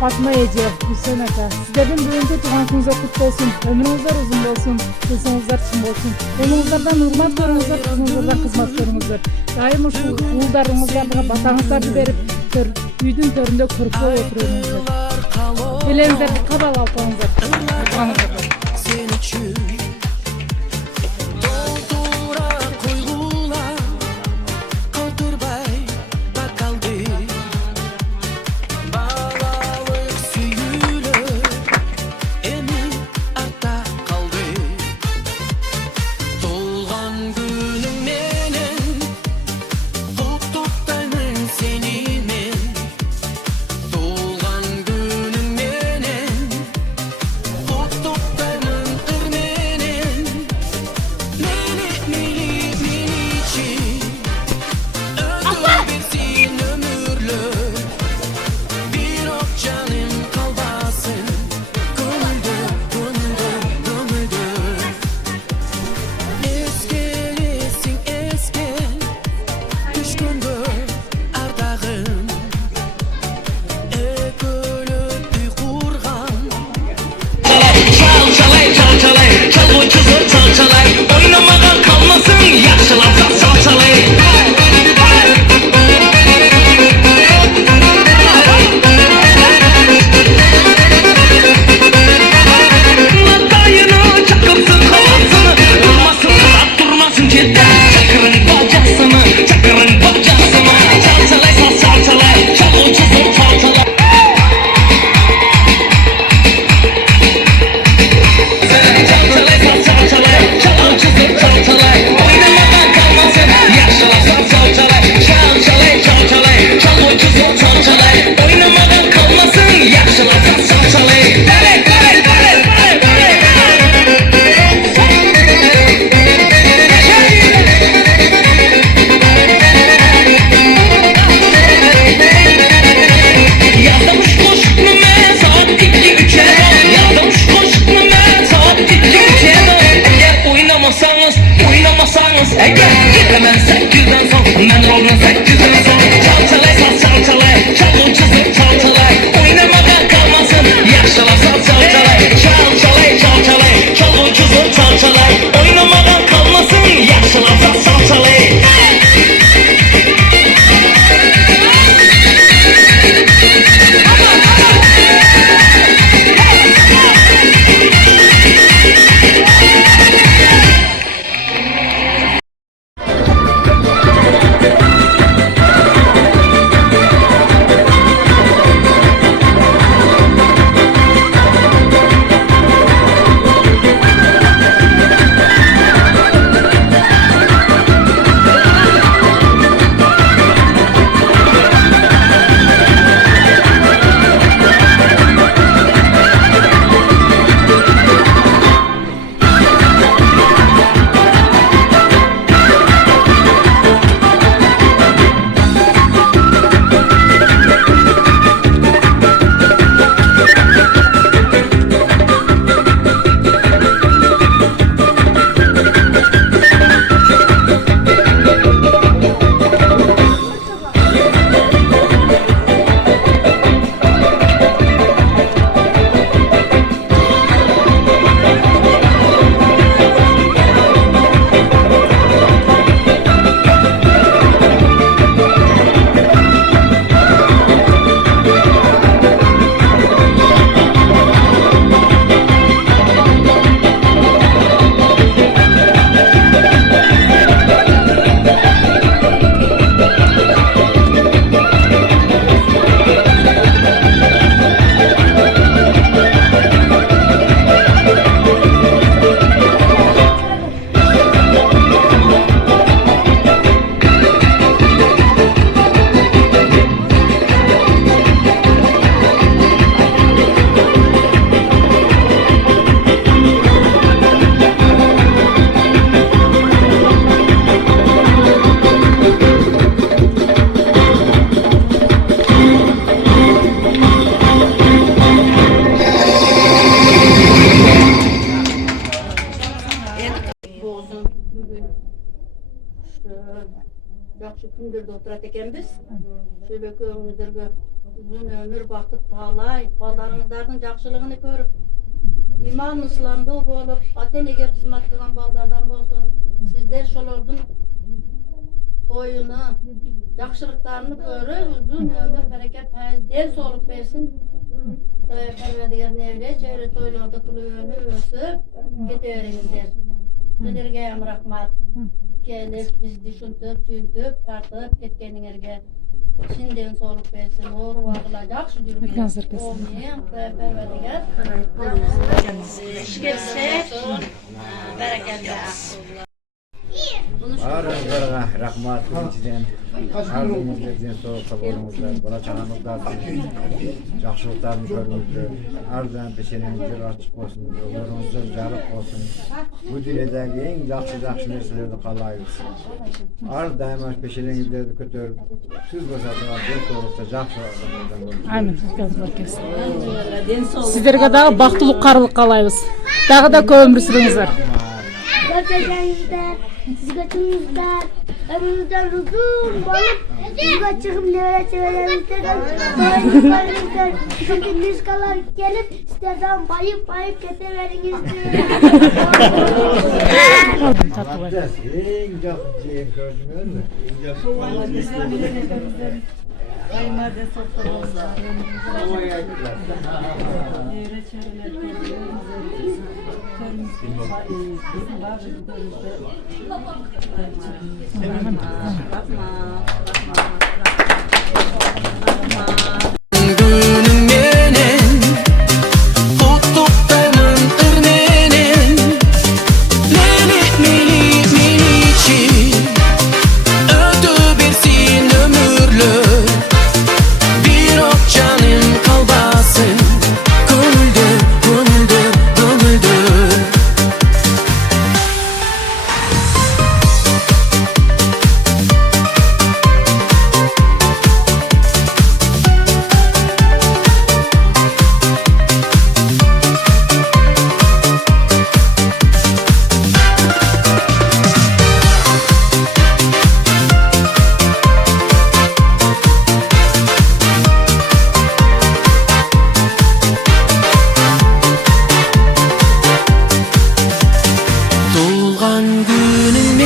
Патма эже, Усон aka. Sizlerden бүгүнкү туган күнүңүз кут болсун. Ömrүңүздөр узун болсун, кызыңыздар чын болсун. Улуңуздардан урмат көрүңүздөр, кызыңыздардан кызмат көрүңүздөр. Дайым ушул уулдарыңыздарга батаңыздарды берип, үйдүн төрүндө көрпө отуруңуздар. Келеңиздерди кабыл алып коюңуздар. Жақшы күндерде отырат екенбіз. Şöyle көңілдерге uzun ömür, vakit talay, baldarыңыздардың жақшылығını көріп, iman ıslamda болып, ата-енеге қызмат қылған балдардан болсын, sizler şolordun toyunu, жақшылықтарını көріп, uzun ömür, bereket, faiz, den solup versin. Perverdigar nevre, çevre toylarda kılığını ösüp, getiririnizler. Sizlerge hem rahmat. Gelip, biz düşüntüp, süntüp, tartıp, ketkenlerge. Şimdiden solup versin, doğru vakıla жақшы жүрген. Omen, perverdigar. İşketse, bereketler. Barыңызға рахмат біріншіден ардыңыздан соғыққа болыңыздар, бала чағаңыздар жақсылықтарын көріңіздер, ардан пешенеңіздер ашық болсын, жолдарыңыздар жарық болсын. Bu dünyadagi eng yaxshi narsalarni qallaymiz. Әрдайым пешенеңіздерді көтеріп, сөз босатуға ден соғықта жақсы адамдардан болыңыз. Amin. Sizlerge daha baktılık karılık kalayız. Daha da көп ömür sürüңüzler. Görüşürüzler, sizge tünüzler, ömrünüzden uzun bolup, sizge çıkıp nevere çevrelerimizden, soyunuzlarınızdan, çünkü müzikalar gelip, sizlerden bayıp keteverinizdir. Anlatacağız, en жақсы жеген көрдіңіз бе? Kayınvalide sofralarımızda Tuğulgan günün